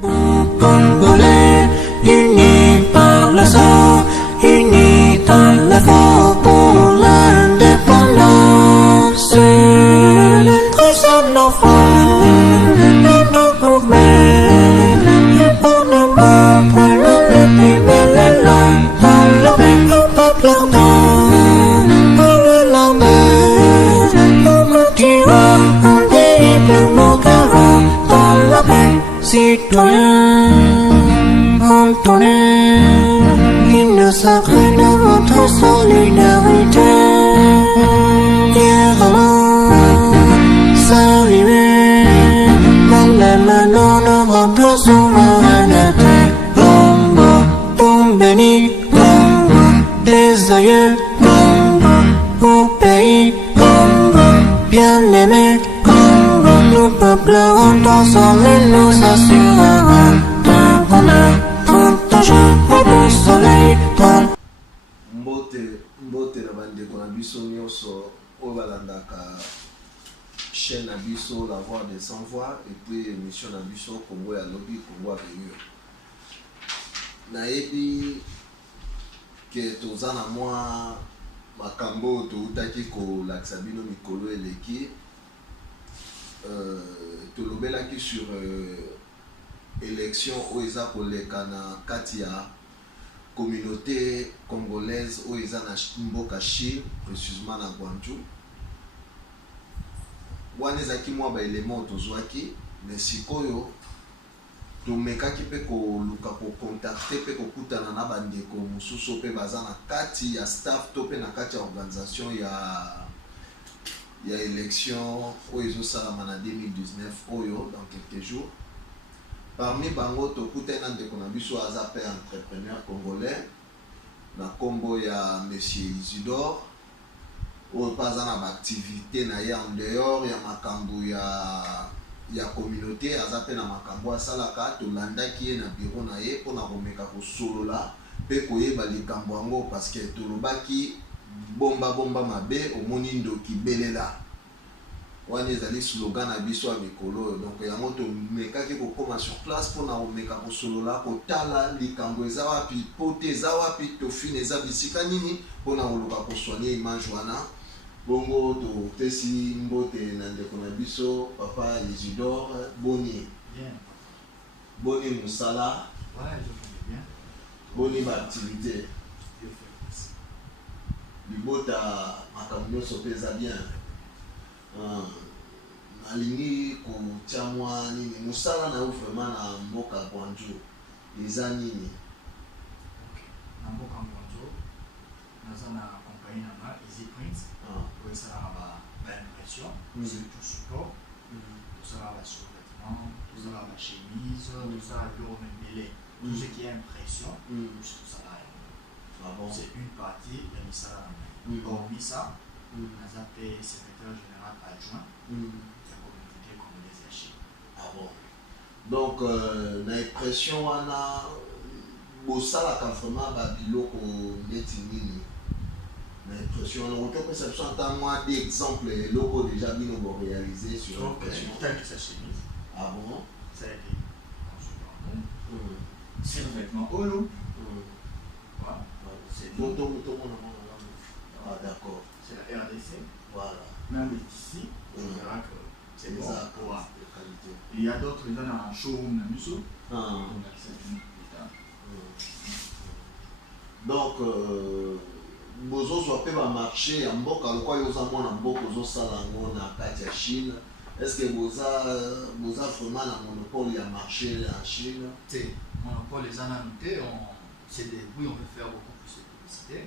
Congolais, unis par le sang, unis dans l'effort pour l'indépendance. Le trésor de nos frères, de nos gourmets, et pour nos morts, pour le réprimer les langues, dans le bec au peuple ardent, pour la mer, pour me tuer, un pays pour nos garants, dans la paix, citoyens, entonnez, l'hymne sacré de votre solidarité. Saluez, dans les mains de votre souveraineté. Congo, ton béni, Congo, des aïeux, Congo, au pays, Congo, bien-aimé, Congo, nous peuples ensemble nous assurerons d'un bonheur, d'un jour au beau soleil, mbote na bandeko na biso nyonso oyo balandaka chaîne na biso la voix des sans voix et puis émission na biso Congo ya lobi Congo avenir. Nayebi ke toza na mwa makambo toutaki kolakisa bino mikolo eleki tolobelaki sur élection oyo eza koleka na kati ya communauté congolaise oyo eza na mboka Chine, précisément na Guangzhou. Wana ezalaki mwa baélément tozwaki, mais sikoyo tomekaki mpe koluka kocontacte mpe kokutana na bandeko mosusu mpe baza na kati ya staff to mpe na kati ya organisation ya élection oyo ezosalama na 2019 oyo dans quelques jours. Parmi bango tokutana na ndeko na biso aza pe entrepreneur congolais na kombo ya monsieur Isidore oyo paza na baactivité na ye en dehors ya makambo ya communauté aza pe na makambo asalaka tolandaki ye na bureau na ye mpona komeka kosolola mpe koyeba likambo yango parce que tolobaki bomba mabe omoni ndoki belela wana ezali slogan na biso ya mikolo donc yango tomekaki kokoma sur place mpona komeka kosolola kotala likambo eza wapi po te eza wapi tofine eza bisika nini mpona koluka kosoigne image wana bongo topesi mbote na ndeko na biso papa Isidore boni mosala boni baactivité libota makambo nyonso mpe eza bien. Nalingi kotia mwa nini mosala na yo vraiment na mboka Guangzhou eza nini? Na mboka Guangzhou naza na compagnie na Easy Print oyo esalaka baimpression tout support tosalaka basous-vêtements tosalaka bachemise tosalaka biloko mebele tout ce qui est impression tosala yango. C'est une partie ya misala na ngai. Hormis ça naza mpe secrétaire général adjoint ya communauté congolaise ya Chine. Ah bon. Donc na impression wana bosalaka vraiment babiloko neti nini na impression wana okopesa biso ata mwa d'exemple eloko déjà bino boréalisé sur impression. Tel que sa chemise. Ah bon. Ça a été conçu par nous. C'est le vêtement Olo. Voilà. C'est nous. Ah d'accord. C'est la RDC. Voilà. Même ici, on verra que c'est bon. Il y a d'autres, il y en a un showroom de Musso. Donc, bozo soit pe ba marché ya mboka lokwa yoza mwana mboka ozosala ngo na kati ya Chine. Est-ce que boza vraiment na monopole ya marché en Chine? C'est monopole les ananoté, oui on veut faire beaucoup plus de publicité.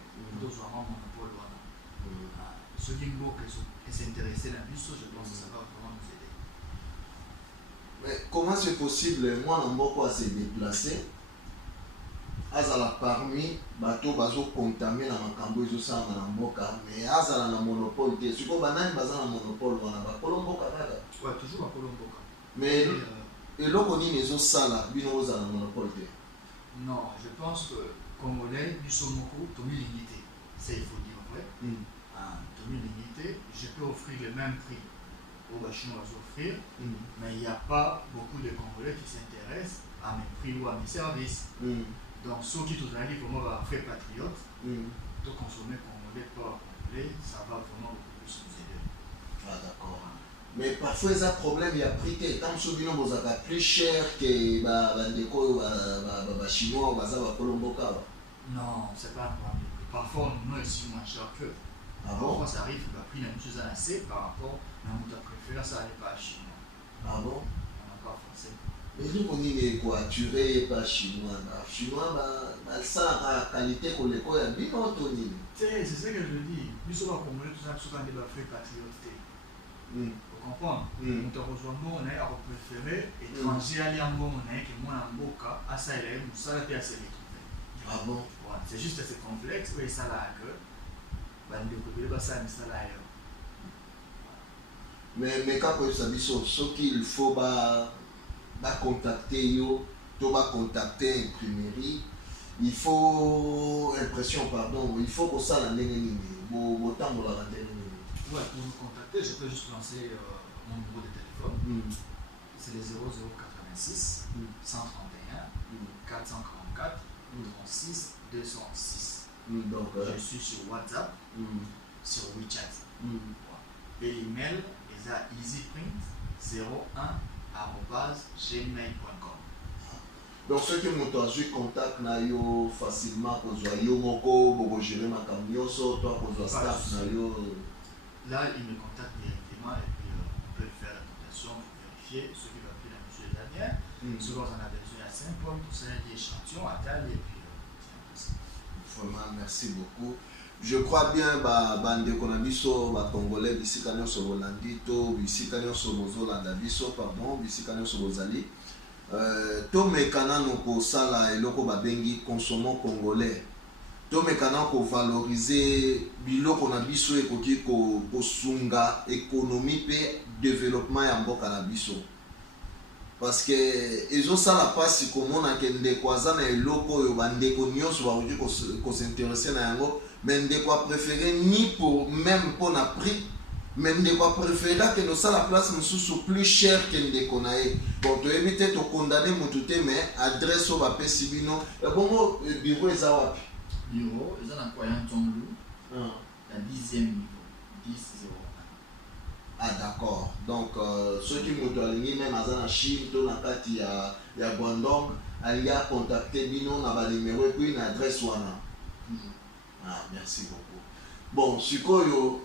Nous avons un monopole voilà. Ceux qui s'intéressent à Musso, je pense que ça va vraiment nous aider. Mais comment c'est possible moi na mboka à se déplacer? Azala parmi bato bazo contaminer na makambo ezosala na mboka mais azala na monopole te siko banani baza na monopole wana ba kolomboka kaka ouais toujours ba kolomboka mais eloko nini ezosala bino ozala na monopole te? Non, je pense que congolais biso moko tomi limité, ça il faut dire vrai. Tomi limité, je peux offrir le même prix aux chinois offrir mais il n'y a pas beaucoup de congolais qui s'intéressent à mes prix ou à mes services. Donc, ceux qui tout à l'heure vraiment frais patriote, de consommer congolais pas complet, ça va vraiment beaucoup plus nous aider. Ah, d'accord. Mais parfois, il y a un problème, il y a prix que tant que vous avez plus cher que les Chinois ou les Colomboka. Non, c'est pas un problème. Parfois, nous aussi moins cher que. Ah bon? Parfois, ça arrive que le prix n'a plus assez par rapport à notre préférence, ça n'est pas chinois. Ah bon? On n'a pas forcé. Mais nous, on dit quoi? Tu es pas chinois. Chinois, ça a la qualité qu'on les connaît bien entendu. C'est ce que je dis. Nous sommes congolais, tout ça, souvent des frais patriotes. Vous comprenez? On te rejoint, on est à préférer étranger à l'ambo, on est que moi en boca, à ça il est, nous ça la pièce est. Ah bon? C'est juste assez complexe, oui, ça là que. Ben, de côté, ça là. Mais quand vous savez ce qu'il faut contacter, contacter imprimerie, il faut impression, pardon, il faut que ça la néglige. Autant pour la rendre. Ouais, pour nous contacter, je peux juste lancer mon numéro de téléphone. C'est le 0086 131 444 36 206. Donc, je suis sur WhatsApp, sur WeChat. Et l'email est à easyprint01@gmail.com. Donc ceux qui m'ont eu contact na yo facilement pour yo moko pour gérer ma camion so toi pour staff na yo. Là il me contacte directement et puis on peut faire la cotation pour vérifier ce qui va faire la mesure de l'année. Ce dont on a besoin à 5 pommes pour ça des échantillons à taille et puis c'est impossible. Vraiment merci beaucoup. Je crois bien bande qu'on a biso ba congolais bisika nyonso bolandi to bisika nyonso bozolanda biso pardon bisika nyonso bozali. Tomekana noko sala eloko babengi consommons congolais. Tomekana ko valoriser biloko na biso ekoki ko sunga économie pe développement ya mboka na biso. Parce que ezo sala pasi komona ke ndeko aza na eloko oyo bandeko nyonso bakoki ko s'intéresser na yango, mais ndeko a préféré ni pour même pour na prix. Mais ndeko a préféré que nous ça la place nous plus cher que ndeko na ye. Bon, tu éviter de condamner mon tout mais adresse au bapé sibino. Et bon, bureau est à wapi? Bureau, ils ont un coin Tonglu. La 10e niveau. 10-0. Ah d'accord. Donc, ceux qui m'ont aligné même à la Chine, dans la carte, il y a Guangdong, il y a contacté Bino, on a numéro et puis une adresse wana. Ah, merci beaucoup. Bon, ce que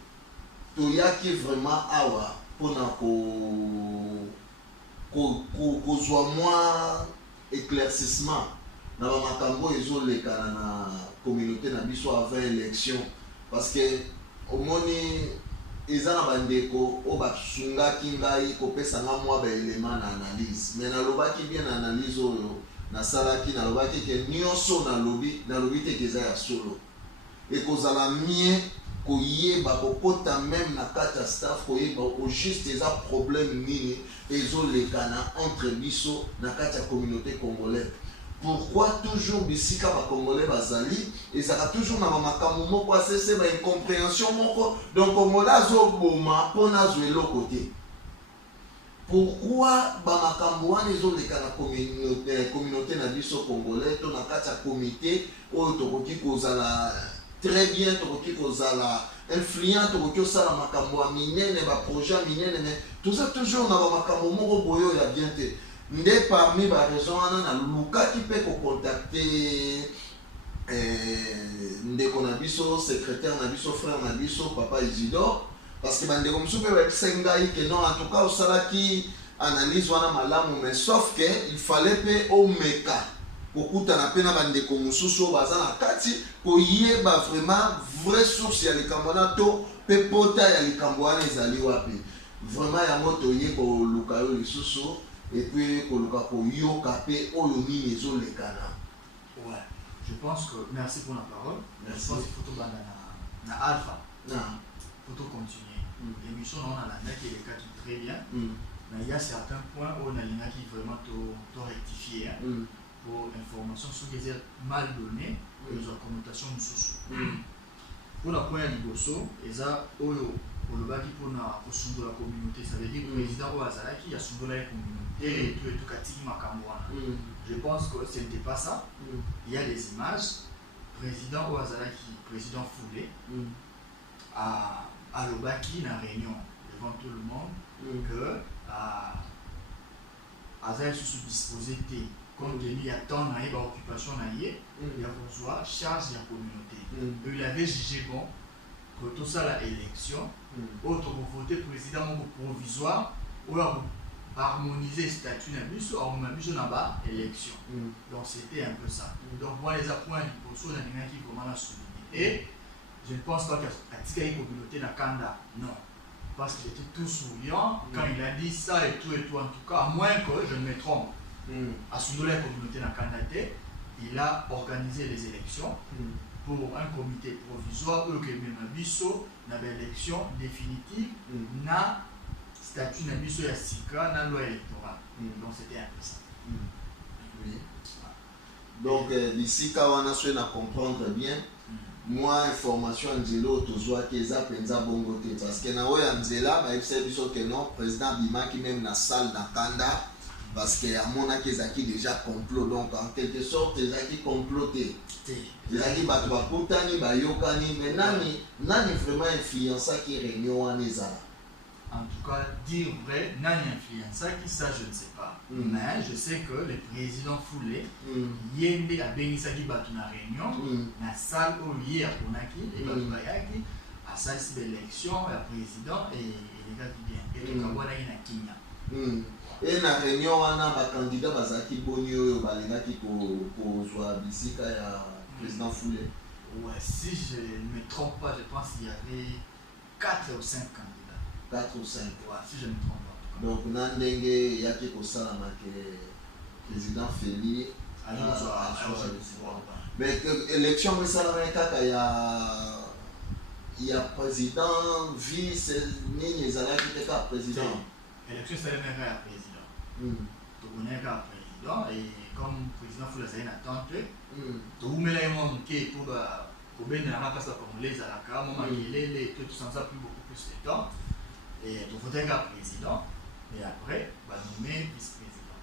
toyaki vraiment awa pona kozwa mwa éclaircissement na bamakambo ezolekana na communauté na biso avant élection parce que omoni eza na bandeko oyo basungaki ngai kopesanga mwa baelema na analyse mais nalobaki bien na analyse oyo nasalaki nalobaki ke nyonso nalobi te ke eza ya solo ekozala mie koyeba kokota même na kati ya staff koyeba au juste eza problème nini ezolekana entre biso na kati ya communauté congolaise. Pourquoi toujours bisika ba congolais bazali ezaka toujours na makambo moko asese ba incompréhension moko donc congolais azoboma pona zwelo côté. Pourquoi ba makambo wana ezolekana communauté na biso congolais to na kati ya comité oyo tokoki kozala très bien tokoki kozala influent tokoki osala makambo ya minene baprojet minene mais tout ça toujours na bamakambo moko boyo ya bien te nde parmi baraison wana nalukaki mpe kocontacte ndeko na biso secrétaire na biso frère na biso papa Isidore parce que bandeko mosusu mpe bayebisa ngai ke non en tout cas osalaki analyse wana malamu mais sauf que il fallait mpe omeka kokutana mpe na bandeko mosusu oyo baza na kati koyeba vraiment vraie source ya likambo wana to mpe pota ya likambo wana ezali wapi vraiment yango toye koluka yo lisusu epuis koluka koyoka mpe oyo nini ezolekana. Ouais, je pense que merci pour la parole. Merci. Je pense qu'il faut tout banda na alpha. Il faut tout continuer. L'émission on a la qui est le cas très bien. Mais il y a certains points où on a qui vraiment tout rectifier. Pour information sur les mal données et les recommandations sous. Pour la première liboso, ils ont olobaki mpona kosundola communauté, ça veut dire président oyo azalaki asundolaki communauté et tout katiki makambo wana. Je pense que ce n'était pas ça. Il y a des images. Président oyo azalaki président Foulé alobaki na réunion devant tout le monde que azalaki sous disposé te compte tenu ya temps na ye baoccupation na ye ya kozwa charge ya communauté. Il avait jugé bon que tout ça la élection autre voter président moko provisoire ou harmoniser le statut na biso na ba élection. Donc c'était un peu ça. Donc moi les points du poso na ningaki vraiment la souligner. Et je ne pense pas qu'à une communauté na Kanda, non. Parce qu'il était tout souriant quand il a dit ça et tout, en tout cas, à moins que je ne me trompe. À ce la communauté na Kanda, il a organisé les élections pour un comité provisoire où il y a une élection définitive na statut na biso ya sika na loi électorale. Donc c'était un peu ça. Oui. Donc d'ici quand on a comprendre bien, moi information Angelo tozwa keza penza bongo te parce que na oya Angela ba epse biso que non président Bimaki même na salle na Kanda parce que à mon keza qui déjà complot, donc en quelque sorte déjà qui comploté. Déjà qui ba to kutani ba yokani mais nani vraiment influença qui réunion en ezala. En tout cas, dire vrai, n'a influence qui ça, je ne sais pas. Mais je sais que le président Foulé, Yende a béni ça qui bat une réunion, la salle où hier on a qui, et Batubayaki, à salle d'élection, le président et les gars qui viennent. Et le Kabwana est à Kenya. Et la réunion, on a un candidat Bazaki Bonio, Balenga qui soit Bissika et président Foulé. Ouais, si je ne me trompe pas, je pense qu'il y avait 4 ou 5 candidats. 4 ou 5. Ouais, si je ne me trompe pas. Donc, Nandenge, Yaki Kosalama, président Feli. Mais l'élection, il y a président, vice, ni les alliés qui étaient président. L'élection, c'est le même président. Donc, on est un président, et comme président Foula Zayn attend, tout le monde est pour bien la place comme les alaka, tout ça plus beaucoup plus de temps. Et vous votez un président, et après, vous nommez vice-président.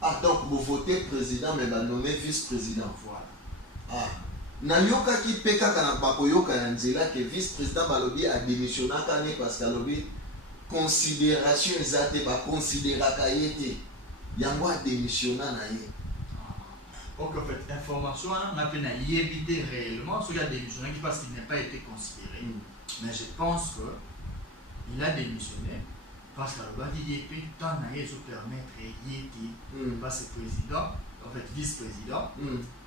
Ah, donc vous votez président, mais vous nommez vice-président. Voilà. Ah. Nayoka qui peka kana bakoyoka yanzela que vice-président balobi a démissionné parce que balobi considération ezate ba considéraka yete. Yango a démissionné na ye. Donc en fait, information on a peine à y éviter réellement ce qu'il a démissionné parce qu'il n'a pas été considéré. Mais je pense que il a démissionné parce que le badi est tant à se permettre de passer président, en fait vice-président,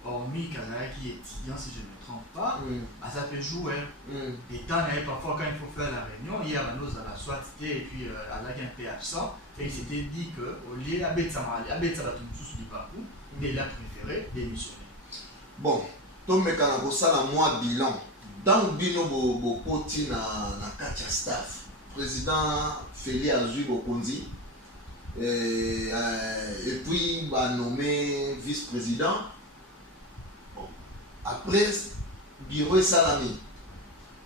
hormis Kazara qui est étudiant si je ne me trompe pas, ça peut jouer. Et tant à parfois quand il faut faire la réunion, hier à nous à la soit et puis à la un peu absent, et il s'était dit qu'au lieu d'habiter ça va tout sous du parcours, mais il a préféré démissionner. Bon, tout le monde a un bilan. Dans le bilan, il y a 4 staff. Président Félix Azui Bokonzi et puis nommé vice-président. Bon. Après bureau Salami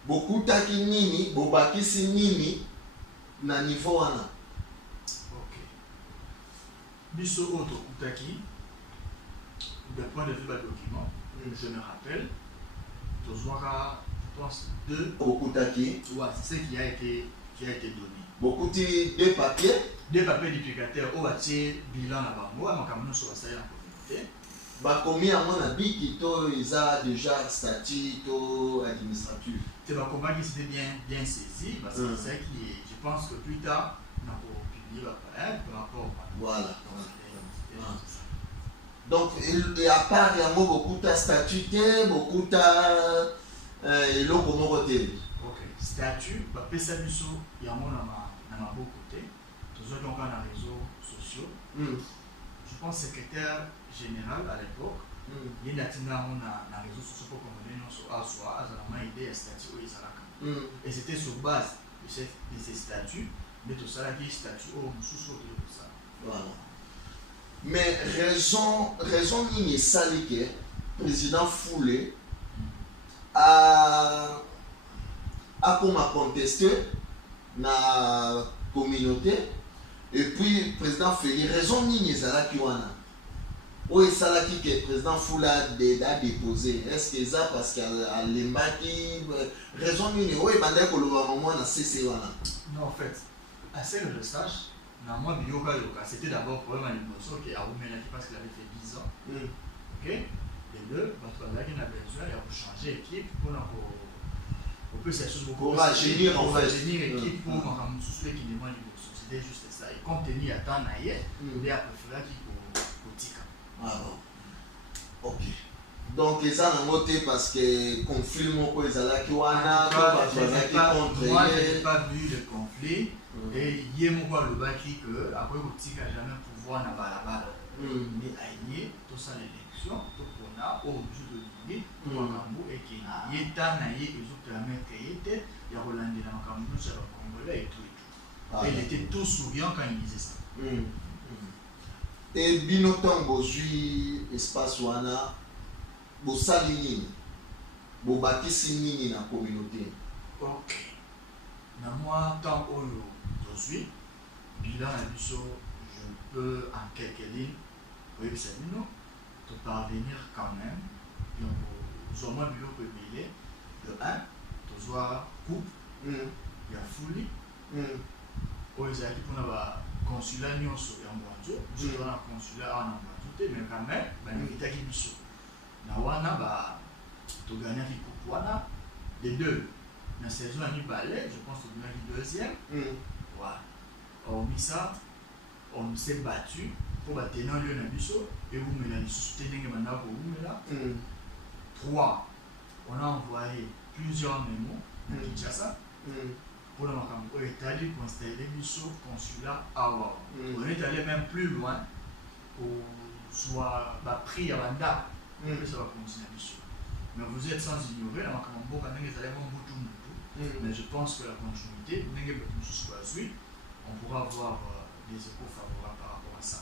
beaucoup taki nini bobakisi nini na niveau wana. Ok. Biso autre kutaki d'un point de vue du document, je me rappelle Tozwara, je pense 2 Okutaki. Ouais, c'est ce qui a été donné. Beaucoup de papiers. Des papiers duplicataires au bilan à Bango, à Makamano sur la salle en communauté. Bakomi à mon avis qui ils a déjà statut administratif. C'est un combat qui s'était bien saisi parce que c'est qui est, je pense que plus tard on a publié par rapport au voilà. Donc et à part il y a beaucoup de statut, beaucoup de locomotive. Statut, il y a un beau côté, tous les gens qui ont les réseaux sociaux. Je pense secrétaire général à l'époque, il y a des réseaux sociaux pour qu'on ait une idée de statut où ils ont. Et c'était sur base de ces statuts, mais tout ça, il y a des statuts sous ça. Voilà. Mais raison il est sali que le président Foulé a comme à contester na communauté et puis président Félix raison nini ezalaki wana oyo esalaki ke président Fula a déposé est-ce que ça parce que alembaki raison nini oyo ebandaki kolobama mwana cc wana? Non, en fait, à ce que je sache, c'était d'abord problème à l'émotion qui a remis parce qu'il avait fait 10 ans. Ok? Et deux, parce qu'il a besoin, il a changer l'équipe pour on peut s'assurer beaucoup. On va génir en fait. L'équipe pour souffler qui demande l'émotion. C'était juste ça. Et compte tenu à temps, il a préféré qu'il tika. Ah bon. Ok. Donc ça n'a pas parce que conflit moko ezalaki wana contre. Moi, je n'ai pas vu le conflit. Et il y a mon baki que après le tika jamais pouvoir n'a pas la balle. Mais aïe, tout ça l'élection, tout qu'on a au bout de l'idée, tout le Cambou et qui est tant naïe que tout la même était, il y a Rolandé dans le Cambou, c'est le Congolais et tout. Et il était tout souriant quand il disait ça. Et binotan bozui espace wana bosali nini bobakisi nini na communauté? Ok. Na moi tant oyo aujourd'hui bilan na biso je peux en quelques lignes oui c'est nous de parvenir quand même donc au moins biloko ebele de 1 tozwa coupe ya fuli oyo ezalaki mpona baconsulat nyonso ya mbwanzo biso toza na consulat awa na mbwanzo te mais quand même bainvitaki biso na wana toganiaki coupe wana les deux la saison à Nibale, je pense que c'est le deuxième. Voilà. Hormis ça, on s'est battu pour battre un lieu dans Bisso et vous me l'avez soutenu maintenant pour vous là. 3. On a envoyé plusieurs mémos à Kinshasa pour le Macambo. On est allé constater Bisso consulat à Awa. On est allé même plus loin pour soit pris à Banda. Ça va continuer à Bisso. Mais vous êtes sans ignorer, la Macambo, quand même, ils allaient mon bout. Mais je pense que la continuité, on pourra avoir des échos favorables par rapport à ça.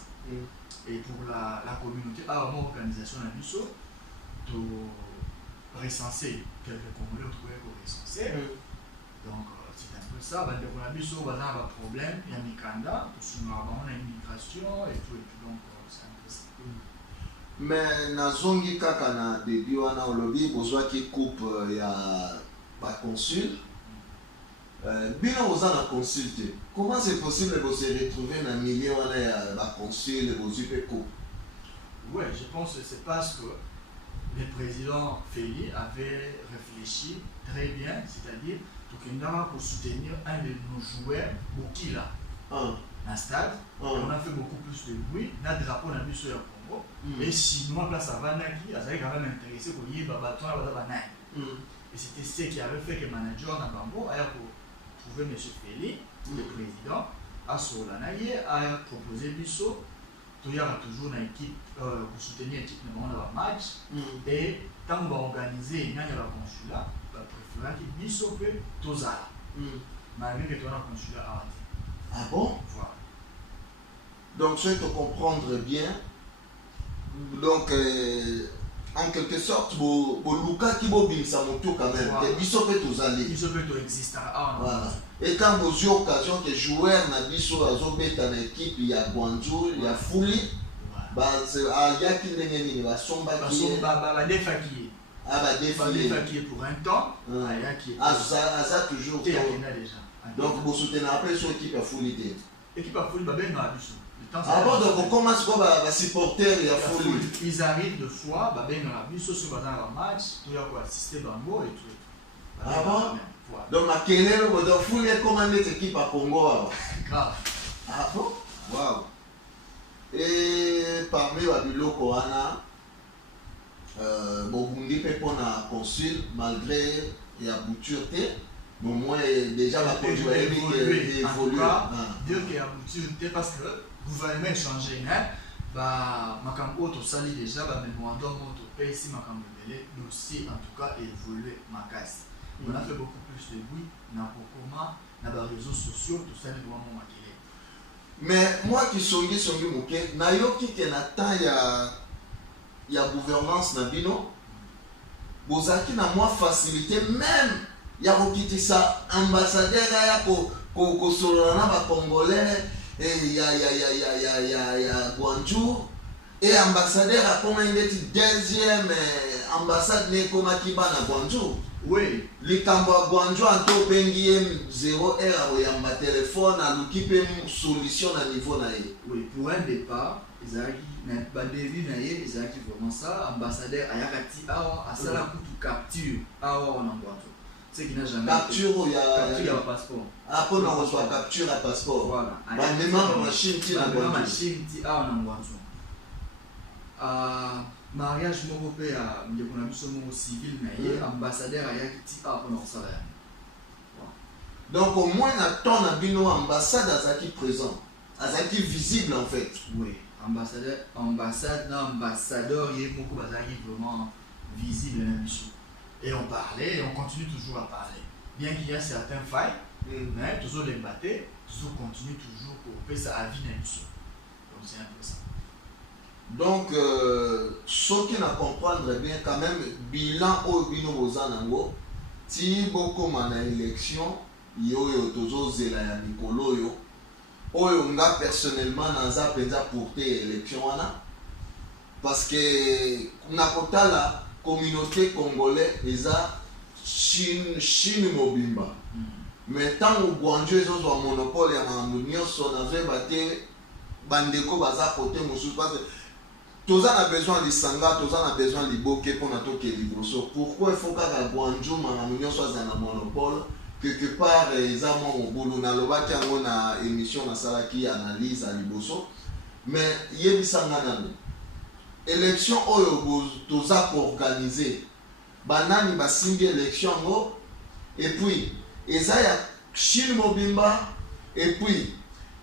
Et pour la communauté, mon organisation à Bisso, de recenser quelques Congolais, recenser. Donc c'est un peu ça. Pour la Bisso, on a un problème, il y a Mikanda, on a une migration et tout. Donc c'est un peu ça. Mais nazongi kaka na début wana olobi bozwa ki coupe ya ba consul bino oza na consulte comment c'est possible de se retrouver dans milieu wana ya ba consul bozwi pe coupe? Ouais, je pense que c'est parce que le président Félix avait réfléchi très bien, c'est-à-dire pour soutenir un de nos joueurs Bokila dans le stade. On a fait beaucoup plus de bruit dans le drapeau dans le Bisso ya Congo. Et sinon, là, ça va naître, ça avait quand même intéressé pour y aller. Et c'était ce qui avait fait que le manager n'a pas bon, a trouvé M. Félix, le président, à Solanaye, a proposé Bisso. Il y aura toujours une équipe pour soutenir l'équipe dans le match. Et tant qu'on va organiser il y a le consulat, on préfère que Bisso peut tout ça. Malgré que tu as un consulat à arrêter. Ah bon? Voilà. Donc, je vais te comprendre bien. Donc, en quelque sorte, Luka qui bobine ça monte quand même. Et Bisso peut tous aller. Bisso peut tout exister. Voilà. Et quand vous avez l'occasion que joueur na Bisso azobet dans l'équipe, il y a Guanzou, il y a Fouli. Bah, il y a qui n'est ni va somba qui. Bah, défaquillé. Ah bah défaquillé pour un temps. Ah ça toujours. Déjà. Donc vous soutenez après sur l'équipe à Fouli. L'équipe à Fouli, bah ben non Bisso. Ah bon, donc on commence par supporter et à Fouli. Ils arrivent de fois, bah ben non Bisso sur dans le match, tout y a quoi assister Bango et tout. Ah bon? Donc à quel est le Fouli est commandé cette équipe à Congo? Grave. Ah bon? Waouh. Et parmi les biloko wana Bobundi peut prendre un consul malgré la bouture mais moi déjà la conduite évolue. En tout cas, dire qu'il y a bouture parce que le gouvernement a changé. Bah, Makambo to sali déjà, bah mémorandum to paye si Makambo belé, mais aussi en tout cas évoluer Makas. On a fait beaucoup plus de bruit, n'a comment, n'a pas réseaux sociaux, tout ça devant mon maquillé. Mais moi qui songi moké, na yo qui te na temps ya gouvernance na bino, bozaki na moi facilité même ya kokiti sa ambassadeur ya ko kosolola na bacongolais ya Guangzhou et ambassadeur akoma ndeti deuxième ambassade nekomaki bana Guangzhou. Oui. Likambo ya Guangzhou anto opengi ye 0 heure akoyamba telefone aluki mpe solution na niveau na ye. Oui, pour un départ, ezalaki na badébut na ye ezalaki vraiment ça. Ambassadeur ayakati awa asala kutu capture awa wana Guangzhou. Ce qui n'a jamais capture ya passeport. Après on reçoit capture à passeport. Voilà. Même machine ti na Guangzhou. Machine ti awa na Guangzhou. Mariage moko pe ya ndeko na biso moko civil na ye ambassadeur ayaki ti awa mpona kosala yango. Donc au moins na temps na bino ambassade azaki présent, azaki visible en fait. Oui, ambassade na ambassadeur ye moko bazaki vraiment visible na biso. Et on parlait et on continue toujours à parler. Bien qu'il y a certains failles, mais toujours les battre, toujours continue toujours pour faire ça à vie na biso. Donc c'est un peu ça. Donc ce qui n'a comprendre bien quand même bilan au bino bozanango ti bokoma na élection yoyo tozozela ya mikolo yo oyo nga personnellement naza penza porter élection wana parce que na kotala communauté congolais eza Chine mobimba mais tant au Guangzhou ezozwa monopole ya makambo nyonso nazoye bate bandeko baza kote mosusu parce que toza na besoin de sanga, toza na besoin de boke pour na toke liboso. Pourquoi il faut kaka Guangzhou makambo nyonso aza na monopole quelque part eza mwa mobulu nalobaki yango na émission nasalaki analyse à liboso mais yebisanga nano élection oyo toza koorganize banani basimbi élection yango et puis eza ya Chine mobimba et puis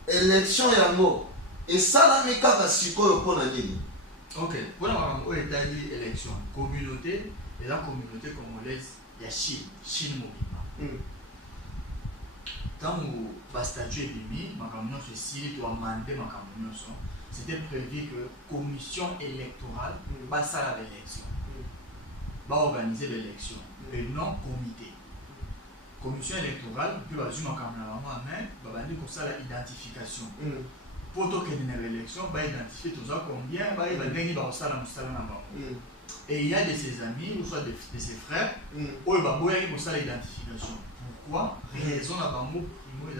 élection yango esalami kaka sikoyo mpona nini. Ok, pour la élection, communauté, et la communauté congolaise, il y a Chine mobile. Tant où le statut est mis, ma camion se signe, doit demander ma camion, c'était prévu que la commission électorale va faire l'élection, va organiser l'élection, et non comité. Commission électorale, puis va jouer ma camion à main, va dire pour ça l'identification. Pour token l'élection, va identifier tout ça combien, va gagner dans et il y a de ses amis, ou soit de ses frères, où il va boire pour ça l'identification. Pourquoi? Raison à Bambo Primo et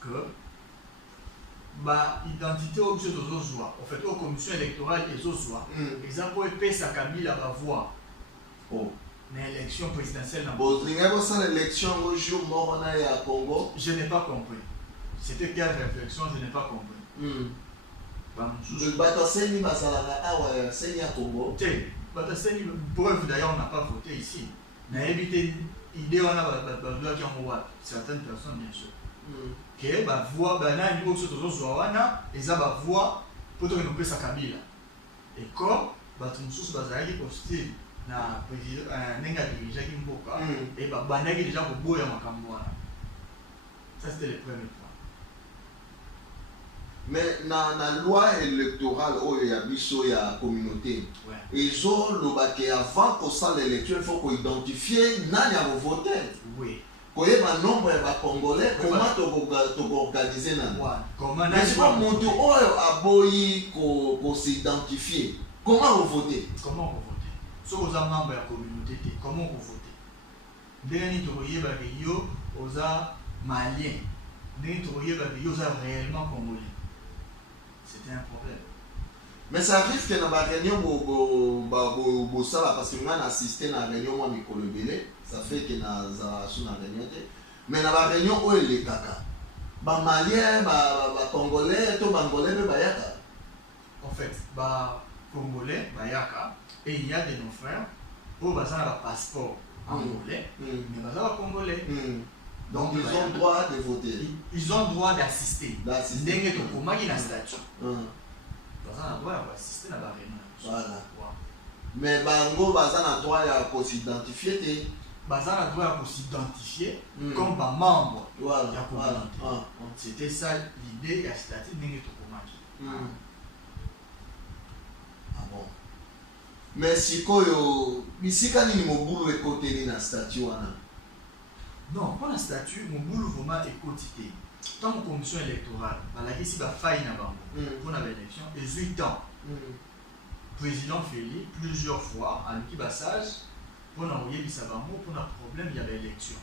que l'identité aux autres en fait, aux commissions électorales et aux autres, exemple, il paye sa Kabila va voir. L'élection présidentielle dans l'élection au jour mort à Congo. Je n'ai pas compris. C'était quelle réflexion, je n'ai pas compris. Bataseni Basalaka, ah ouais, c'est à Congo. Bataseni, preuve d'ailleurs, on n'a pas voté ici. On a évité l'idée, on a certaines personnes, bien sûr. Que bah voix, bah là, il faut que ce soit et ça va voir pour que nous puissions Kabila. Et comme bah tout le monde va aller poster na président, n'enga dirigeant qui mboka et bah banaki déjà pour boire makambo. Ça c'était le premier point. Mais dans la loi électorale où il y a biso ya communauté, ils ont le avant qu'on s'en l'élection, il faut qu'on identifie nani a voté. Oui. Quand il y a un nombre de Congolais, comment tu organiser nani? Comment? Mais c'est pas mon tour à boyi qu'on s'identifier. Comment vous votez? Comment vous votez? Si vous êtes membre de la communauté, comment vous votez? Dernier tour, il y a malien. Dernier tour, il y a réellement congolais. C'était un problème. Mais ça arrive que dans la réunion, parce que moi, j'ai assisté à la réunion, moi, ça fait que j'ai une réunion. Mais dans la réunion, où est le caca? Les Maliens, les Congolais, tous les Congolais, les Bayaka. En fait, les Congolais, Bayaka, et il y a de nos frères, pour qu'ils aient un passeport angolais, mais ils ont un Congolais. Donc ils ont le droit de voter. Ils ont le droit d'assister. D'assister. Comment il y a un statut. Ils ont le droit d'assister à la réunion. Voilà. Mais Bango, ils ont le droit de s'identifier. Ils ont le droit de s'identifier comme membre de la communauté. C'était ça l'idée de la statut de Komaki. Ah bon. Mais si Koyo, ici quand il m'a bourré côté de la statue, Non, pour la statut, mon boulot vraiment est quotidien. Tant que commission électorale, la ici va faillir pour l'élection, et 8 ans. Président Félix, plusieurs fois, à l'équipassage, pour envoyer des sabango, pour un problème, il y avait élection.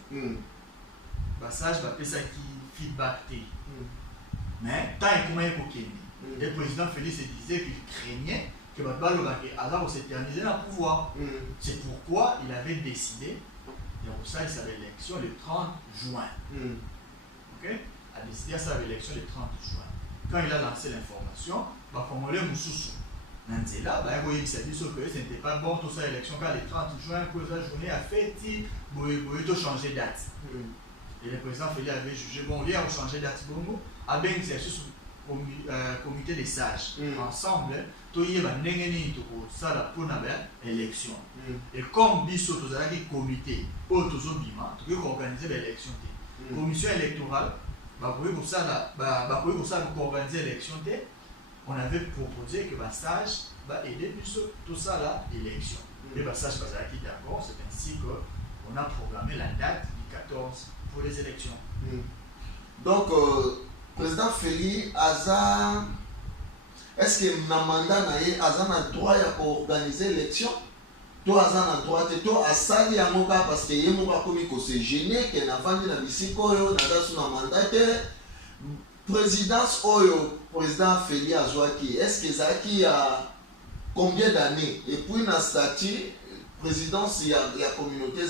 Passage va faire ça qui feedback. Mais tant que comment il le président Félix disait qu'il craignait que Bazar s'éterniser dans le pouvoir. C'est pourquoi il avait décidé, et pour ça il s'avait élection le 30 juin. Ok? A décidé à sa élection le 30 juin. Quand il a lancé l'information, il va formuler Moussoussou. Nantela, il s'est dit que ce n'était pas bon tout ça élection car le 30 juin, que la journée a fait, il faut changer de date. Et le président Félix avait jugé, bon, il a changé de date, a bien exercé sous comité des sages. Ensemble, tout y est pour l'élection. Et comme Bissot, tout ça, comité, autozobima, tout qui organiser l'élection. Commission électorale, pour ça, pour organiser l'élection, on avait proposé que Bassage va aider tout ça là, l'élection. Et Bassage va être d'accord, c'est ainsi qu'on a programmé la date du 14 pour les élections. Donc, président Félix, est-ce que le mandat a le droit d'organiser l'élection? Toi, Azan a droit de toi à ça, parce que il m'a commis que c'est gêné, qu'il n'a pas dit dans le mandat. Présidence Oyo, président Félix Azouaki, est-ce que Zaki a combien d'années? Et puis, dans le statut, présidence, il y a communauté,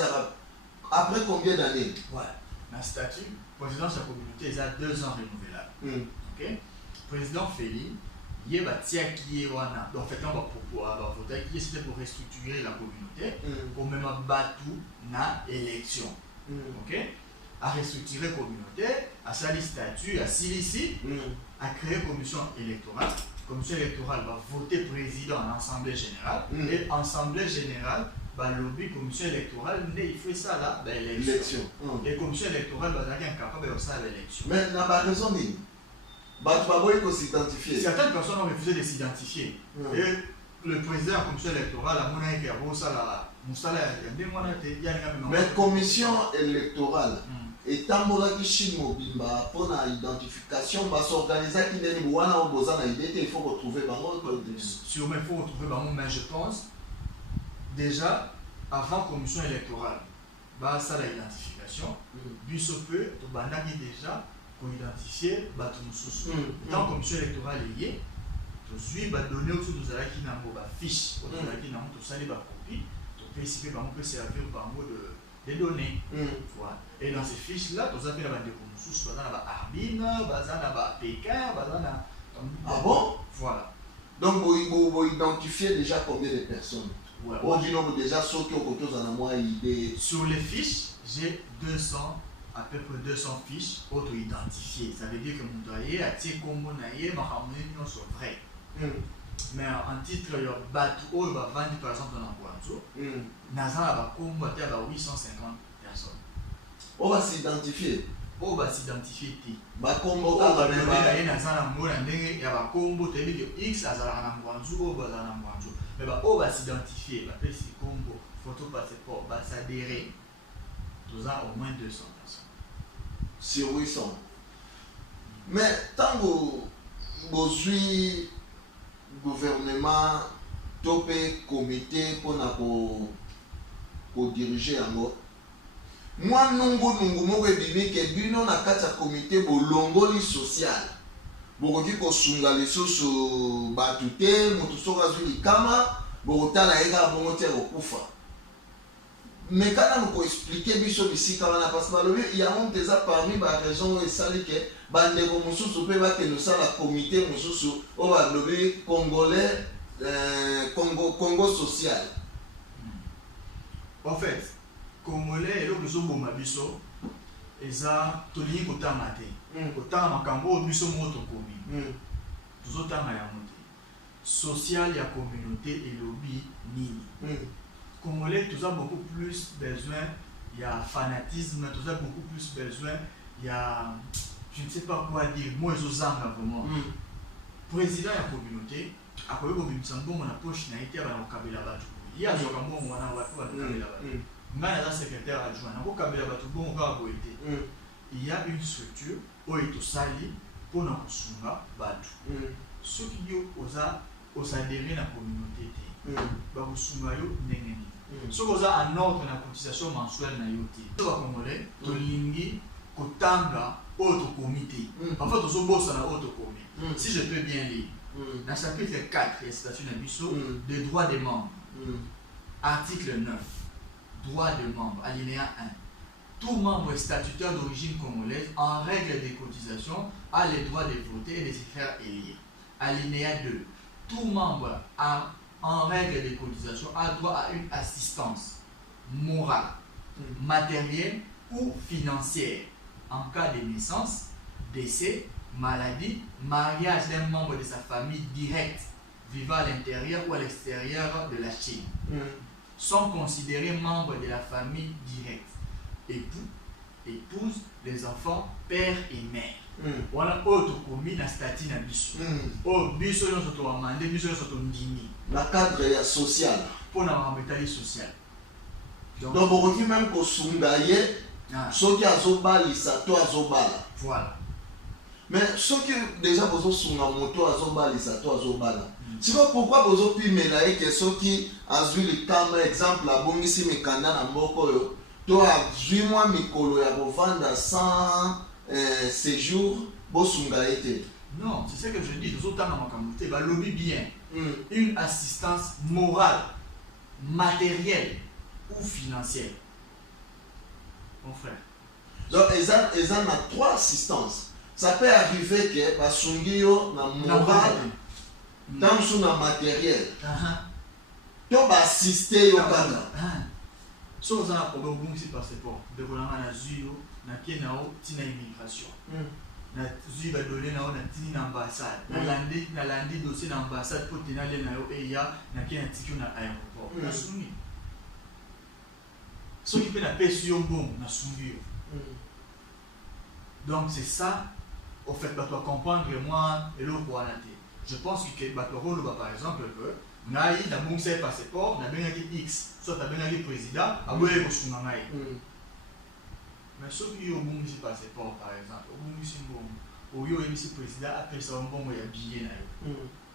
après combien d'années? Ouais, dans le statut, présidence de la communauté, il y a 2 ans renouvelables. Ok? Président Félix, il y a qui est en fait, on va voter qui c'était pour restructurer la communauté, pour même battre dans l'élection. Ok? À restructurer la communauté, à salir statut, à ici, à créer une commission électorale. La commission électorale va voter président en assemblée générale. Et l'assemblée générale va lobby commission électorale, mais il fait ça là, l'élection. Les commissions électorales vont être incapables de faire l'élection. Mais il n'y a pas raison de s'identifier. Certaines personnes ont refusé de s'identifier. Et le président de la commission électorale a montré qu'il y a mais commission électorale. Et tant que Chine Mobimba pour l'identification, va s'organiser qui n'est pas il faut retrouver sûrement il faut retrouver mais je pense déjà avant commission électorale, ça l'identification, Bissot peut déjà identifier Batoussous. Tant commission électorale est liée, tu suis donner autour de ça qui n'a pas fiche, autour de ça qui n'a pas copie, tu peux servir des données. Voilà. Et dans ces fiches-là, tu as des commissions, tu as Arbina, tu as Pékin, ah bon? Voilà. Donc, vous identifiez déjà combien de personnes? Ouais. Déjà, ceux qui ont idée. Sur les fiches, j'ai 200, à peu près 200 fiches auto-identifiées. Ça veut dire que mon doyer a tiré comme mon aïe, ma harmonie non sont vraies. Mais en titre, il y a battu, il va vendre par exemple dans Guangzhou. Nazan va combattre 850 personnes. On va s'identifier. On va s'identifier. Va combo X mais on va s'identifier. Va faire si combo, photo passeport, va s'adhérer. Nous avons au moins 200 personnes. Sur 800. Mais tant que vous suivez gouvernement, topé comité pour diriger en mode. Moi, nungu moko ebimi ke bino na kati ya comité bolongoli social. Bokoki kosunga lisusu batu te, moto soki azwi likama, bokotala ye kaka bongo te kokufa. Mais quand on expliquer biso bisika wana parce que balobi yango eza parmi ba raison esali ke bandeko mosusu pe bakende osala comité mosusu oyo balobi congolais Congo social. En fait, Congolais, et les hommes biso, ils ont tout lié au temps maté. Au temps makambo, biso moto komi. Tous autant à monter. Social, il y a communauté et lobby nini. Congolais, tous ont beaucoup plus besoin. Il y a fanatisme, tous ont beaucoup plus besoin. Il y a, je ne sais pas quoi dire. Moi, je vous en vraiment. Président de la communauté. Après, on a poche na été à la Kabila Batu. Il y a un moment où on a kabila Batu. Ngana secrétaire adjoint. Il y a une structure où il sali pour nous sunga batu. Ceux qui ont adhéré à la communauté, ils sunga yo nengeni. Ceux qui ont un ordre na cotisation mensuelle na yote. Ceux qui congolais, tolingi kotanga autre comité. Parfois tous au boss na autre comité. Si je peux bien lire. Dans le chapitre 4, il y a statut des droits des membres. Article 9. Droits de membres, alinéa 1. Tout membre statutaire d'origine congolaise en règle des cotisations a le droit de voter et de se faire élire. Alinéa 2. Tout membre en règle des cotisations a droit à une assistance morale, matérielle ou financière en cas de naissance, décès, maladie, mariage d'un membre de sa famille directe vivant à l'intérieur ou à l'extérieur de la Chine. Sont considérés membres de la famille directe. Époux, épouse, les enfants, père et mère. Voilà autre commis na statut na biso. Oh, biso yo soto amande, biso yo soto ndimi. Na cadre social. Pour na métallique social. Donc on revient même qu'au sungaye, ceux qui azobalisa, to azobala. Voilà. Mais ceux qui déjà besoin sunga moto azobalisa, to azobala. C'est pas pourquoi vous avez pu mélanger que ceux qui ont vu comme exemple la bonne ici mais quand na mboko yo, toi as moi mikolo ya bovanda sans séjour bosunga été. Non, c'est ce que je dis, nous autres dans ma communauté, bah lobby bien. Une assistance morale, matérielle ou financière. Mon frère. Donc ils ont 3 assistances. Ça peut arriver que basungi yo na morale dans son matériel. Tu vas assister au cadre. Si vous avez un problème, vous avez un passeport. Vous avez un asile, vous avez une immigration. Vous avez une ambassade. Vous avez un dossier d'ambassade pour tenir les un ticket à l'aéroport. Vous avez soumis. Ce qui peut être sur bon, vous avez soumis. Donc c'est ça, au fait, vous dois comprendre moi et l'autre. Je pense que par exemple, que nous avons un passeport, nous avons un X, soit nous avons un président, nous avons un président. Mais ceux qui ont un passeport, par exemple, nous avons un président, après ça, on a un billet.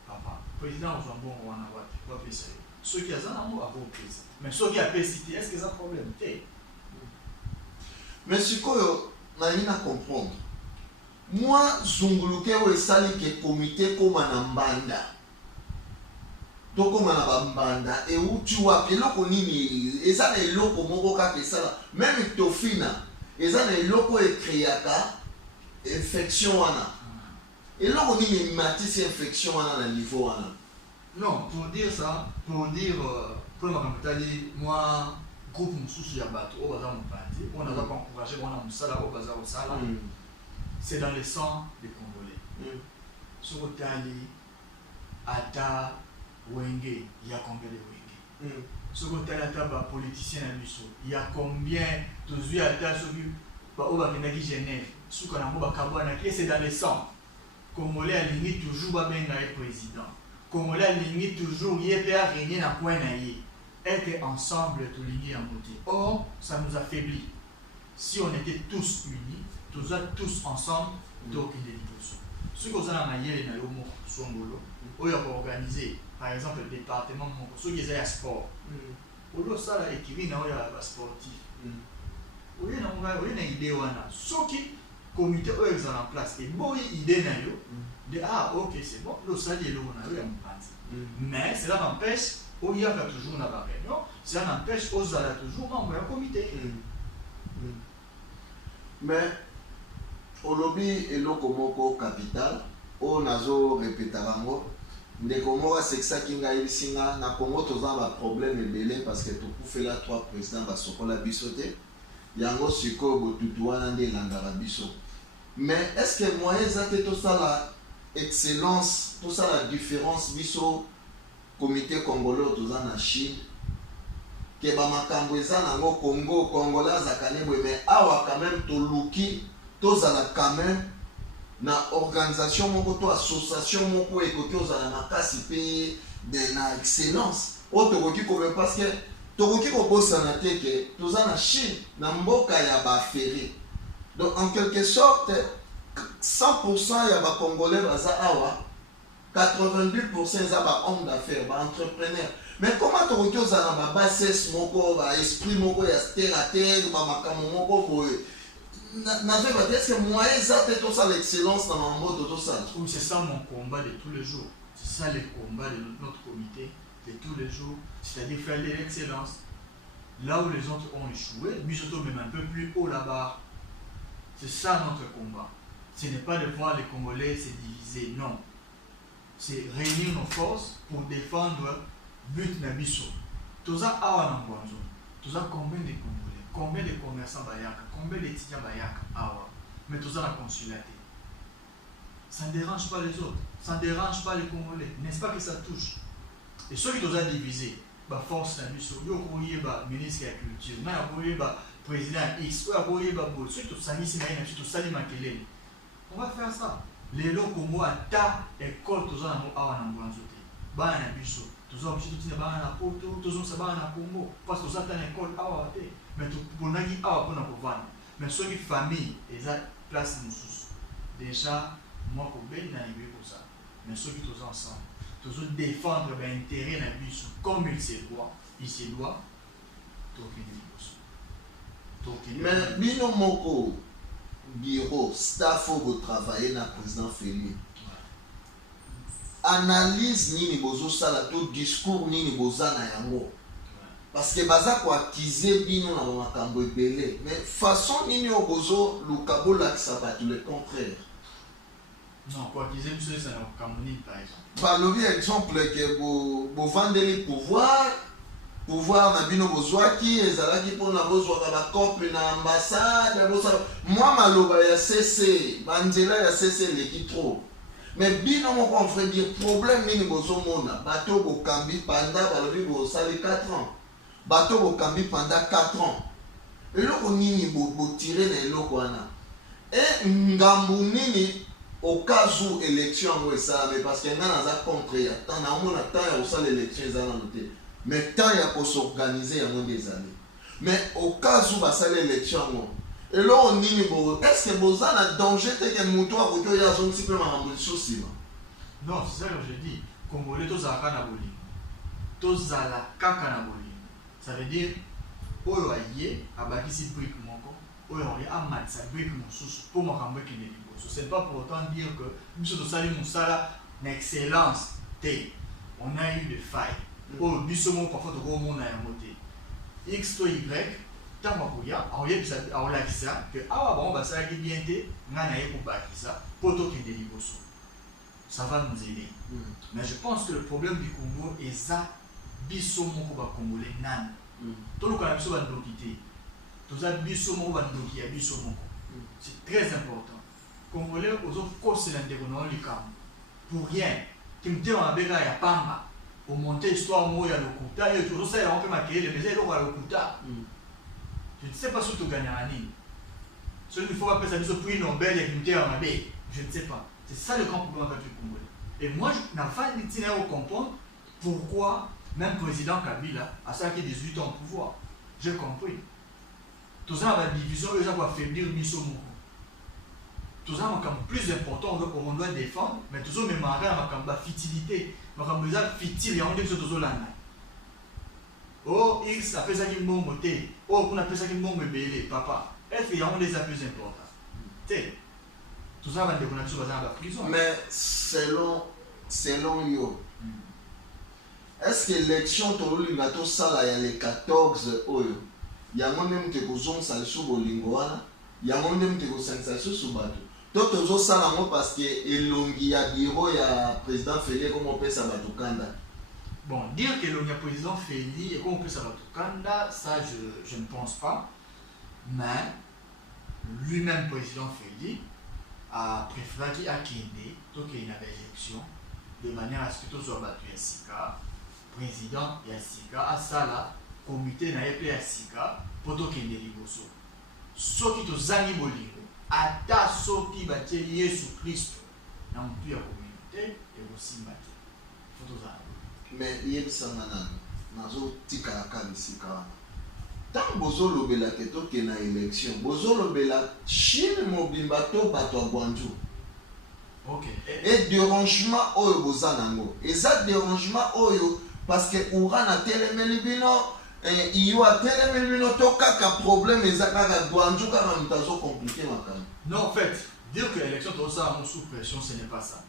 Papa, le président, on a un bon, on a un ça. Ceux qui ont un bon, président. Mais ceux qui ont un cité, est-ce que c'est un problème? Mais ce que nous avons comprendre. Moi, zunguluke ou esali ke comité comme un mbanda. Donc comme un mbanda et où tu vois que l'oko nini, eza na eloko moko kaka esala, même tofina, eza na eloko ekreaka infection wana. Eloko nini matisi infection wana na niveau wana. Non, pour dire ça, pour ma campagne, moi, groupe Moussou Yabato, au bazar mon parti, on a encouragé, on a musala au bazar au sala. C'est dans le sang des Congolais. Sur Otali, Ata, Wenge, il y a combien de Wenge? Sur Otali, Ata, politicien à Lusso, il y a combien de Zui Ata, sur Obakenaki Genève, sur Kanambo Kabouanaki, c'est dans le sang. Congolais a limite toujours bien président. Congolais a limite toujours, il peut régner dans le coin. Être ensemble, tout l'unir en beauté. Or, ça nous affaiblit. Si on était tous unis, tous ensemble, d'aucune délibération. Ceux qui ont la manière de Songolo, ils ont organisé, par exemple, le département, ceux qui ont sport. Ils ont écrit dans le sportif. Ils ont une idée. Ceux qui comité ont en place, et bon, idée de ah, ok, c'est bon, le salaire est mais cela n'empêche, il y a toujours une réunion, cela n'empêche, aux a toujours membre du comité. Mais, au lobby et l'okomoko capital, on a répété avant, ndeko c'est ça qui a eu singa na Congo tozan ba problème ebele parce que tout fait là 3 présidents ba sokola bisoté yango siko botutu wana nde langara biso. Mais est-ce que moyen ça tout ça la excellence, tout ça la différence biso comité congolais tozan na Chine que ba makambo eza nango Congo congolais zakane mais awa quand même to luki tozala quand même na organisation moko to association moko ekoki ozala makasi pe de na excellence oto koki comme parce que tokoki kobosana te ke toza na Chine na mboka ya baferi. Donc en quelque sorte 100% ya bacongolais baza awa, 82% eza bahomme d'affaires, baentrepreneur. Mais comment tokoki ozala na babassesse moko, baesprit moko ya terre à terre, bamakambo moko boye nazo ba est-ce que moyen eza te tosala l'excellence na mambo tozosala? Oui, c'est ça mon combat de tous les jours. C'est ça le combat de notre comité de tous les jours, c'est-à-dire faire de l'excellence. Là où les autres ont échoué, nous sommes même un peu plus haut là-bas. C'est ça notre combat. Ce n'est pas de voir les Congolais se diviser, non. C'est réunir nos forces pour défendre but Nabiso. Toza awa na Ngwanzo. Toza combien de Congolais, combien de commerçants bayaka, combien d'étudiants bayaka awa. Mais toza la consulat. Ça ne dérange pas les autres, ça ne dérange pas les Congolais. N'est-ce pas que ça touche? Et ceux qui toza divisé, ba force Nabiso, yo koye ba ministre de la culture, na koye ba président X, ou koye ba bo, ceux qui toza nisi na ina, ceux qui toza sali makelele. On va faire ça. Les locaux Congo à ta école toza na mo awa na Ngwanzo te. Ba na biso. Toza obligé de ba na poto, toza sa ba na Congo parce que toza ta école awa te. Mais to bonaki awa pona ko vana. Mais ceux qui famille eza place mususu. Déjà moi ko ben na ngwe ko ça. Mais ceux qui toza ensemble, toza défendre l'intérêt na biso comme il se doit. Mais bino moko bureau staff au travailler na président Félix. Analyse nini bozo sala to discours nini bozana yango. Parce que baza ko accuser bino na makambo ebele. Mais façon nini obozo lukabo lakisa ba tout le contraire. Non, pour accuser monsieur ça na makambo par exemple. Balobi exemple que bo vendeli pouvoir na bino bozwaki ezalaki mpona bozwaka bakope na ambassade bozala moi maloba ya CC banzela ya CC eleki trop. Mais bino moko on ferait dire problème nini bozomona bato bokambi pendant balobi bosali 4 ans bato bokambi pendant 4 ans eloko nini botire na eloko wana e ngambu nini au cas où élection yango esalame parce que nga naza contre ya temps naomona temps ya kosala élection eza nano te. Mais tant il y a pour s'organiser il y a des années. Mais au cas où va faire l'élection, et là on dit est-ce que vous avez un danger que Moutoua a voté il y a un petit peu de soucis? Non, c'est ça que je dis. Congolais, tous à Kanaboli. Tous à la Kakanaboli. Ça veut dire, Oyo Aye, Abakisi brique mon corps, Oyo Amat, ça brique mon sous pour me ramener qui n'est pas. Ce n'est pas pour autant dire que M. Dossali Moussala, une excellence. On a eu des failles. Oh, bisomo parfois de gros monde à monter. X to Y, tant qu'on y a, on l'a dit ça, que ah bon, bah ça a été bien été, on a eu pour bâtir ça, pour tout qui est délivré. Ça va nous aider. Mais je pense que le problème du Congo est ça, bisomo pour va congolais nan. Tout le monde a besoin de l'identité. Tout ça bisomo va nous dire bisomo. C'est très important. Congolais aux autres causes c'est l'intérêt du camp. Pour rien. Qui me dit on a besoin de pamba. Pour monter l'histoire moi ya lokuta et toujours ça on peut marquer les mais il lokuta. Je ne sais pas si tu gagnes à nini. Celui qu'il faut appeler ça du prix Nobel et qui en abbé, je ne sais pas. C'est ça le grand problème avec le Congo. Et moi je n'ai pas d'itinéraire au comprendre pourquoi même président Kabila a ça qui 18 ans au pouvoir. J'ai compris. Tout ça la division eux ça va affaiblir Miso Moko. Tout ça est plus important on doit défendre mais toujours me marrer à ma futilité. Je suis fitil, on dit que c'est toujours là. Oh, X a fait ça qui m'a monté. Oh, on a fait ça qui m'a monté. Papa, est-ce qu'il y a des plus importants? Tout ça va être déconnecté sur la prison. Mais selon yo, est-ce que l'élection de l'Ingato Sala il y a les 14 oyo? Il y a même des gens qui sont sur Bolingoana, il y a même des gens qui sont sur Bato. D'autres gens ça parce que elongi ya bureau ya président Félix comme on peut ça batukanda. Bon, dire que l'on a président Félix et comme on peut ça batukanda, ça je ne pense pas. Mais lui-même président Félix a préféré qu'il a quitté tant qu'il y avait élection de manière à ce que tout soit battu à Sika, président et à Sika, à ça là, comité n'a pas à Sika pour tout qu'il y ait des bosso. Sauf qui tous amis bolingo. Ata soki batie Yesu Christo na mtu ya communauté et aussi batie. Mais il y a ça maintenant. nazotika kaka bisika wana ntango bozolobelaka toke na élection bozolobela Chine mobimba to bato ya Gwanju. Et dérangement oyo boza nango eza dérangement oyo parce que ura na telemeli bino iyo a telemeli bino to kaka problème eza kaka Gwanju kaka moto azocompliqué makambo. Non, en fait, dire que l'élection tout ça sous pression, ce n'est pas ça.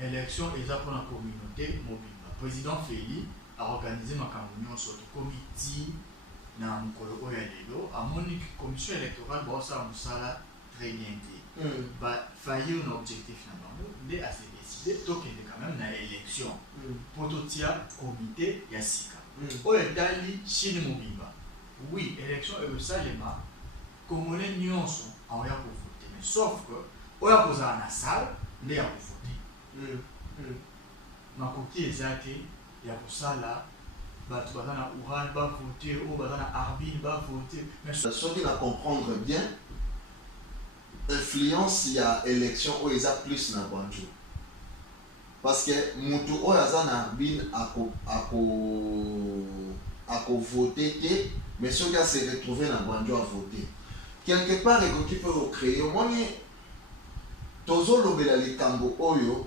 L'élection est pour la communauté mobile. Le président Félix a organisé ma campagne sur le comité na mukolo oya lelo a monique commission électorale ba ça musala très bien dit. Ba faillir un objectif na bango dès à se décider to qu'il quand même na élection. Pour tout tia comité ya sika. Oya dali Chine mobimba. Oui, élection et ça les ma comme les nyonso en ya pour voter. Mais sauf que oya poza na salle les ya pour voter. Makoki ezate ya kusala bato bazana Ural ba voter ou bazana Arbin ba voter mais ceux qui la comprendre bien influence il y a élection où ils a plus na Gwanju parce que mutu oyo aza na Arbin ako voter te mais ceux qui a se retrouver na Gwanju à voter quelque part ekoki peut créer moni tozo lobela likambo oyo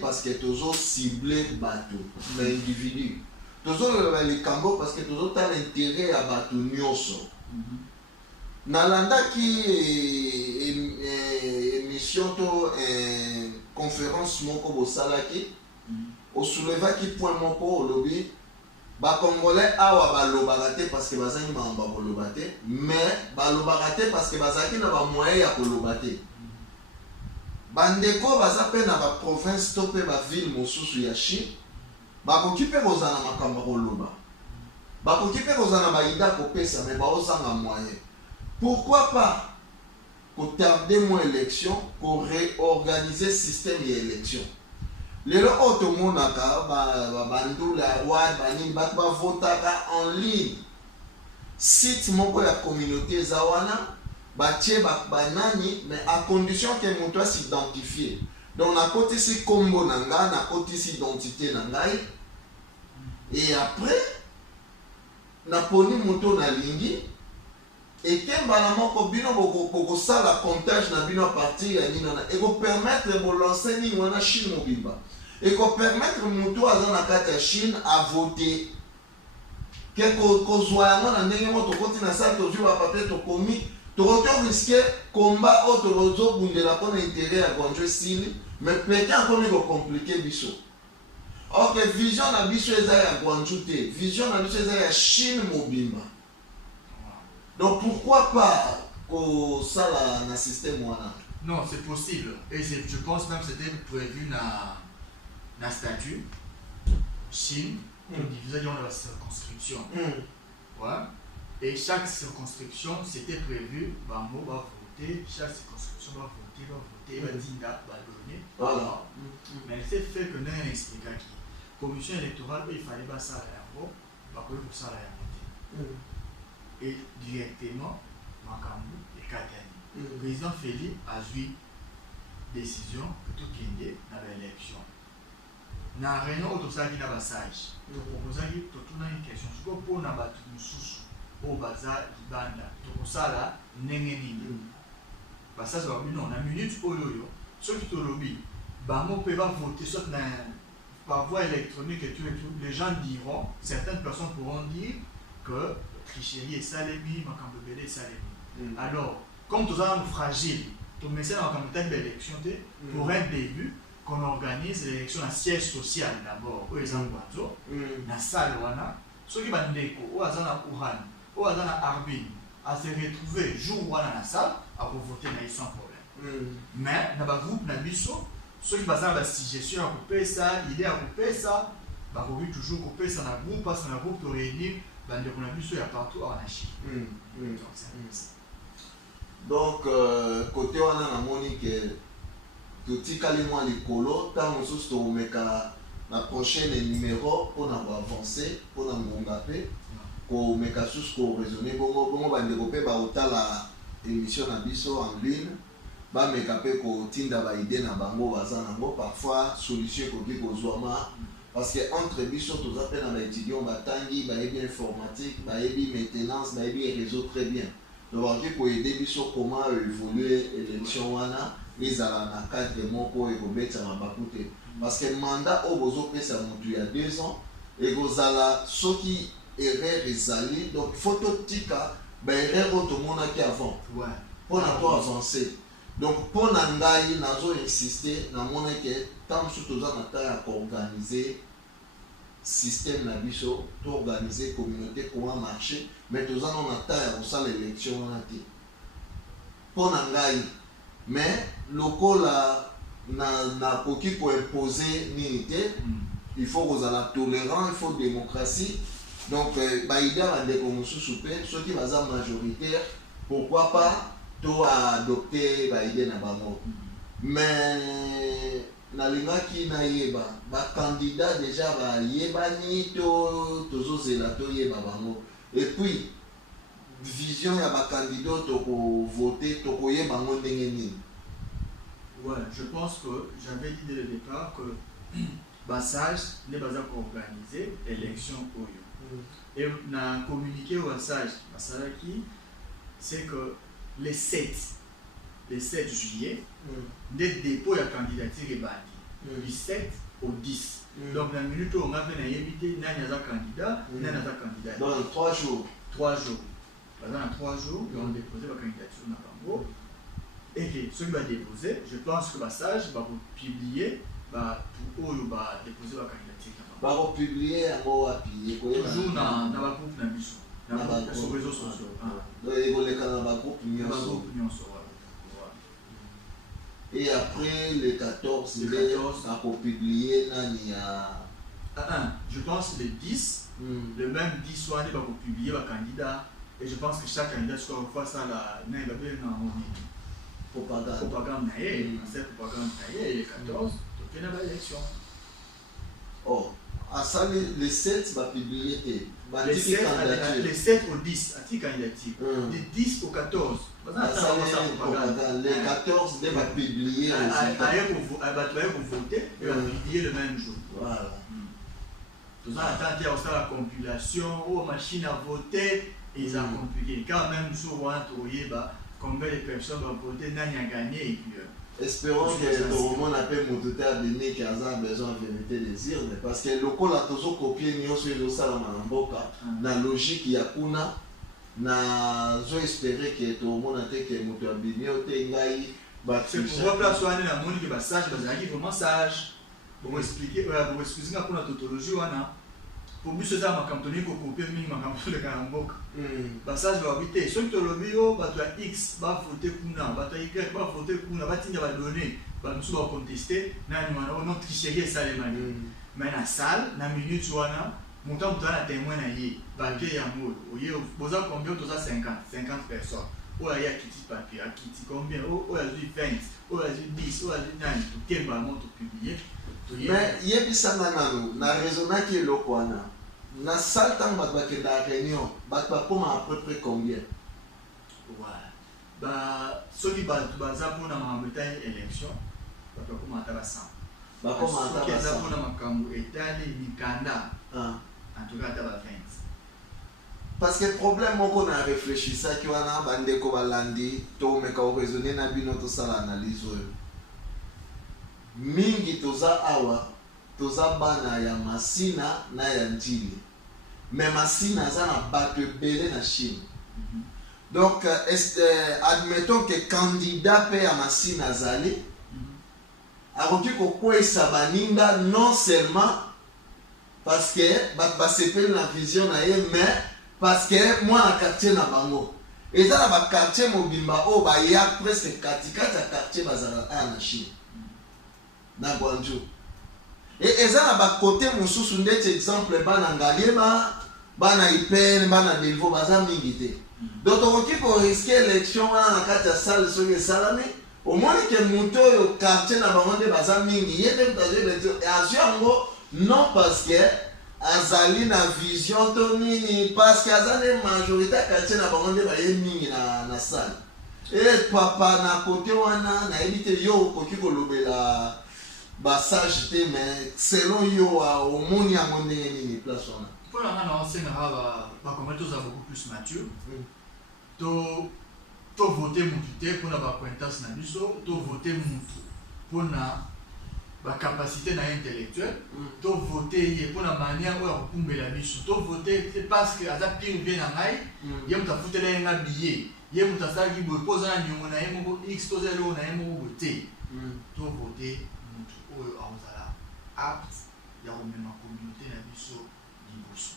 parce que tozo ciblé bato l'individu tozo le kambo parce que tozo ta l'intérêt à bato nyonso nalandaki émission to conférence moko bosalaki osoulevaki point moko olobi bakongolais awa balobaka te parce que bazangi mamba koloba te mais balobaka te parce que bazalaki na bamoyen ya koloba te bandeko baza pe na baprovince to pe baville mosusu ya Chine bakoki mpe kozala na makambo koloba bakoki mpe kozala na baida kopesa me baozanga moyen pourquoi pas kotarde mo élection ko réorganiser système ya élection lelo oyo tomonaka bandula ya roi banini bato bavotaka en ligne site moko ya communauté eza wana batie banani mais à condition que moto s'identifie donc nakotisi kombo na ngai nakotisi identité na ngai et après naponi moto nalingi ekembala moko bino bokosala comptage na bino a partir ya nini wana ekopermettre bolancer nini wana Chine mobimba ekopermettre moto aza na kati ya Chine a voter ke kozwa yango na ndenge mo tokoti na sala tozwi bapapie tokomi tokoki riske combat oyo tozobundela mpona intérêt ya Gwanju esili mais peut-être akomi kocomplike biso ok vision na biso eza ya Gwanju te vision na biso eza ya Chine mobimba donc pourquoi pas kosala na système wana. Non, c'est possible et je pense même que c'était prévu na statut Chine divisé dans la circonscription. Ouais. Et chaque circonscription, c'était prévu, Bambo va voter, chaque circonscription va voter, va dinda, va donner. Voilà. Mais c'est fait que nous avons expliqué que la commission électorale, il fallait pas ça à l'envoi, pas que pour ça à l'envoi. Et directement, Makambu et Katani. Le président Félix a eu décision que tout Kenya dans l'élection. Dans la réunion, tout ça qui n'a pas sage. Donc, on a une question. Je peux pour n'a pas tout sous. Au bazar banda tokosala ndenge nini basa za bino na minute oyo soki to lobby bango pe va voter soit na par voie électronique et tout les gens diront certaines personnes pourront dire que tricherie est salemi makambo belé salemi alors comme tous sommes fragiles to message na makambo ta élection pour un début qu'on organise l'élection à siège social d'abord aux Gwanzo na salle wana soki bandeko o azana Uran ou à Arbin à se retrouver jour où on a la salle à voter sans problème. Mais dans le groupe Nabiso, ceux qui basent la suggestion à couper ça, l'idée à couper ça, bah oui toujours couper ça dans le groupe parce que dans le groupe pour réunir, bah de Nabiso il y a partout en Chine. Donc côté on a la monique tout calmement les colos, tant on se meka la prochaine numéro pour avancer, pour avancer. Ko meka sus ko raisonner bongo bandeko pe ba otala émission na biso en ligne ba meka pe ko tinda ba idée na bango baza nango parfois solution ko bi ko zwama parce que entre biso toza pe na baétudiant batangi bayebi informatique bayebi maintenance bayebi réseau très bien donc bakoki koyede biso comment évoluer élection wana ezala na cadre moko ekobetama baku te parce que mandat oyo bozopesa motu ya 2 ans ekozala soki erreur ezali donc faut totika baerreur oyo tomonaki avant mpona to avancer donc mpona ngai nazo insister namona ke tant mosusu toza na ta ya koorganiser système na biso toorganiser communauté comment marcher mais toza no na ta ya kosala élection wana te mpona ngai mais lokola nakoki koimpose nini te il faut kozala tolérant il faut démocratie donc baida bandeko mosusu mpe soki baza majoritaire pourquoi pas to adopter baide na bango mais nalingaki nayeba bacandidat déjà bayebani to tozozela toyeba bango et puis vision ya bacandidat tokovote tokoyeba bango ndenge nini. Ouais, je pense que j'avais dit dès le départ que Bassage n'est pas encore organisé élection Oyo. Et on a communiqué au Bassage, c'est que les 7 juillet, des dépôts de candidature est banni. Du 7 au 10. Donc, dans la minute où on a fait éviter, il y a un candidat, il y a un candidat. Dans 3 jours. 3 jours. Dans 3 jours, ils ont déposé la candidature dans Bango. Et que ceux qui vont déposer, je pense que Bassage va publier pour eux déposer la candidature. Va publier un mot à pied. Toujours dans le groupe Nabiso. Dans les réseaux sociaux. Et après le 14, il va publier je pense le 10, le même 10 soir, il va publier le candidat. Et je pense que chaque candidat soit face à la propagande. Cette propagande, et le 14, il y a une élection. Oh, à ça, les 7 va publier les 7 au 10, à qui candidature. De 10 au 14. Les 14 va publier. Elle va voter et va publier le même jour. Voilà. Tout ça, attendez, on a la compilation, ou machine à voter, et ça compliqué. Quand même, souvent, combien de personnes vont voter, n'a gagné. Et puis, espérons que tout le monde a pu monter à donner qui a besoin de vérité désir, parce que le col a toujours copié nous sur le salon en boca, la logique il y a kuna, na zo espérer que tout le monde a été que monter à bigno tengai, c'est pour voir soigner la monde qui va sage, parce qu'il vraiment sage, pour expliquer, pour expliquer la tautologie wana. Pour plus ça ma cantonné ko copier minimum ma cantonné le Karamboka. Ça je vais habiter. Ceux qui le bio, bah tu as X, va voter kuna, bah tu as Y, va voter kuna, bah tu vas donner, bah nous va contester, na ni mana on tricherie ça les mani. Mais na salle, na minute wana, montant tu as témoin na yé, papier ya mot. Oye, boza combien tu as 50 personnes. Oh il y a qui dit papier, qui dit combien, oh il y a du 20, oh il y a du 10, oh il y a du 9, tout quel ballon tu publier. Mais il y a des gens na raisonner qui est le kwana. Na salle tant que la réunion, bah à peu près combien? Ouais. Bah ceux qui battent baza pour na mabetaille élection, bah comment à 100. Bah comment à 100. Qui est pour na makambo etali mikanda. En tout cas à 20. Parce que le problème qu'on a réfléchi ça qui wana bande ko balandi to meka raisonner na bino to sala analyse. Mingi toza awa toza bana ya masina na ya njili mais masina aza na bato ebele na Chine donc admettons que candidat pe ya masina azali akoki kokwesa baninga non seulement parce que bato basepeli na vision na ye mais parce que mwana quartier na bango eza na baquartier mobimba oyo baya presque katikati ya quartier bazala aya na Chine na Guangzhou. Et ça na ba côté mosusu ndeti exemple bana ngaliema bana ipene bana delvo baza mingi te. Donc on qui pour risquer élection na kati ya salle soki salami au moins que muto yo quartier na bango de baza mingi yete mtazo élection et aziango non parce que azali na vision to nini parce que azali majorité quartier na bango de ba ye mingi na salle. Et papa na côté wana na éviter yo koki kolobela sage te mais selon yo omoni yango ndenge nini place wana pour la nana ancienne comment tous beaucoup plus mature to voter mutu pour la acquaintance na biso to voter mutu pour na ba capacité na intellectuelle to voter pour la manière où on peut la biso to voter c'est parce que aza pire bien na ngai ye muta futela nga billet ye muta sa ki bo poza na nyongo na ye moko x to zelo na ye moko voter to voter mutu oyo azala apte ya komema communauté na biso liboso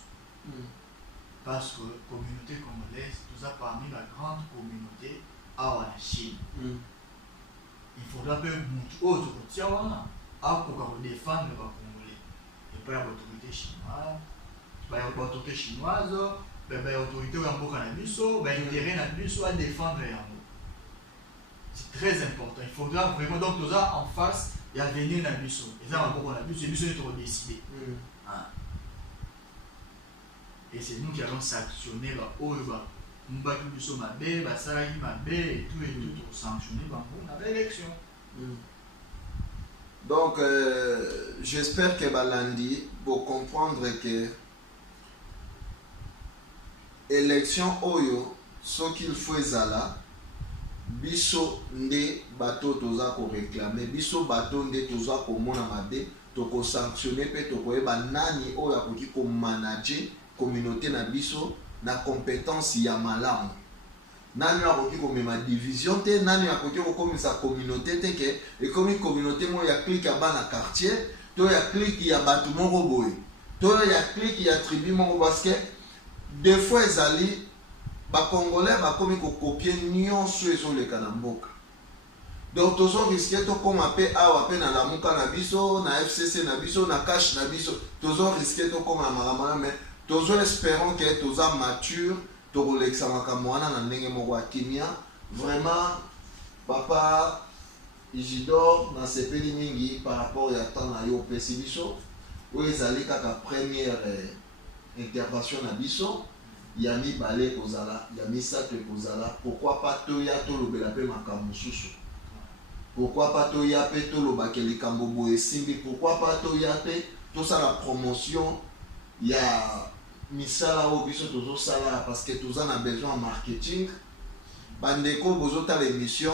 parce que la communauté congolaise nous a parmi la grande communauté à la Chine il faudra que mutu oyo tokotia wana akoka kodéfendre les Congolais et pas l'autorité chinoise l'autorité chinoise l'autorité ya mboka na biso l'intérêt na biso à défendre yango. C'est très important. Il faudra vraiment donc nous en face et à venir na biso et ça mboka na biso et biso nous décider et c'est nous qui allons sanctionner ba oyo ba mbaki biso mabe basali mabe et tout pour sanctionner bango na élection. Donc, j'espère que Balandi pour comprendre que élection Oyo, ce qu'il faut là, biso nde bateau toza ko réclamer, biso bateau nde toza ko mona mabe, to ko sanctionner pe to ko eba nani oyo akoki ko manager communauté na biso na compétence ya malamu. Nani akoki komema division te nani akoki kokomisa communauté te ke ekomi communauté mo ya clique ya bana quartier to ya clique ya batu moko boye to ya clique ya tribu moko parce que des fois ezali ba congolais bakomi ko copier nyonso ezoleka na mboka donc tozo risquer to koma pe awa pe na lamuka na biso na FCC na biso na cash na biso tozo risquer to koma makamana mais tozo espérons que toza mature Tokoleksa makamwana na ndenge moko kimia vraiment papa Isidore na sepeli mingi par rapport ya temps na yo pesi biso oyo ezali kaka première intervention na biso ya mibale kozala ya misato kozala pourquoi pas toya tolobela pe makambo mosusu pourquoi pas toya pe tolobake likambo boye simbi pourquoi pas toya pe tosala promotion ya misala o biso tozo sala parce que toza na besoin en marketing bandeko bozota l'émission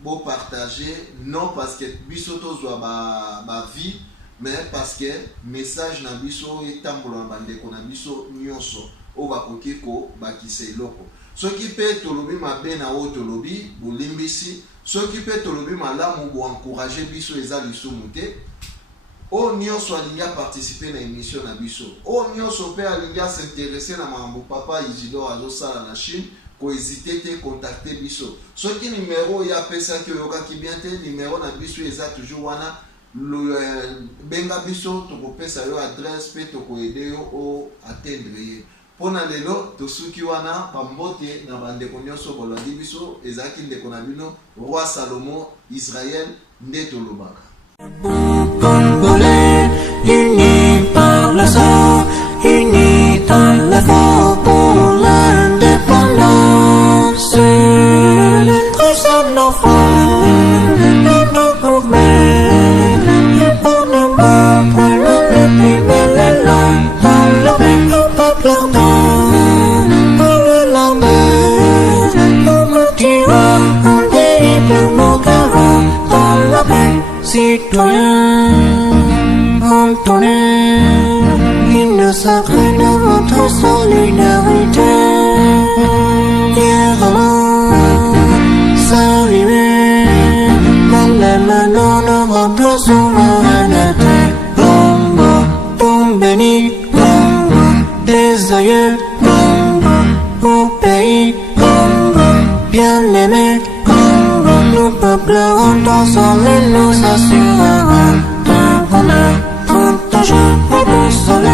bo partager non parce que biso tozwa ba vie mais parce que message na biso etambola bandeko na biso nyonso o bakoki ko bakise loko soki pe tolobi mabe na o tolobi bolimbisi soki pe tolobi malamu bo encourager biso eza lisumu te o nyonso alingi participer na émission na biso o nyonso pe alingi s'intéresser na mambo papa Isidore azosala na Chine ko hésiter te contacter biso soki numéro ya pesa ki oyokaki bien te numéro na biso eza toujours wana benga biso tokopesa yo adresse pe tokoyede yo o atteindre ye pona lelo tosuki wana pambote na bandeko nyonso bolandi biso ezaki ndeko na bino roi Salomo Israël nde tolobaka Congolais, unis par le sang, unis dans l'effort pour l'indépendance. Nous sommes nos frères et nos grands-mères, et pour nos morts, pour le réprimer les langues, dans le bec au peuple ardent, pour le lendemain, pour me tuer, un pays pour mon garant, dans le bec. Citoyens, entonnez l'hymne sacré de votre solidarité. Fièrement, saluez dans les mains de votre souveraineté. Congo, ton béni, Congo, des aïeux, Congo, au pays, Congo, bien-aimé, Congo, nous peuplerons ensemble et nous assurerons d'un bonheur, tout un jour, au bon soleil.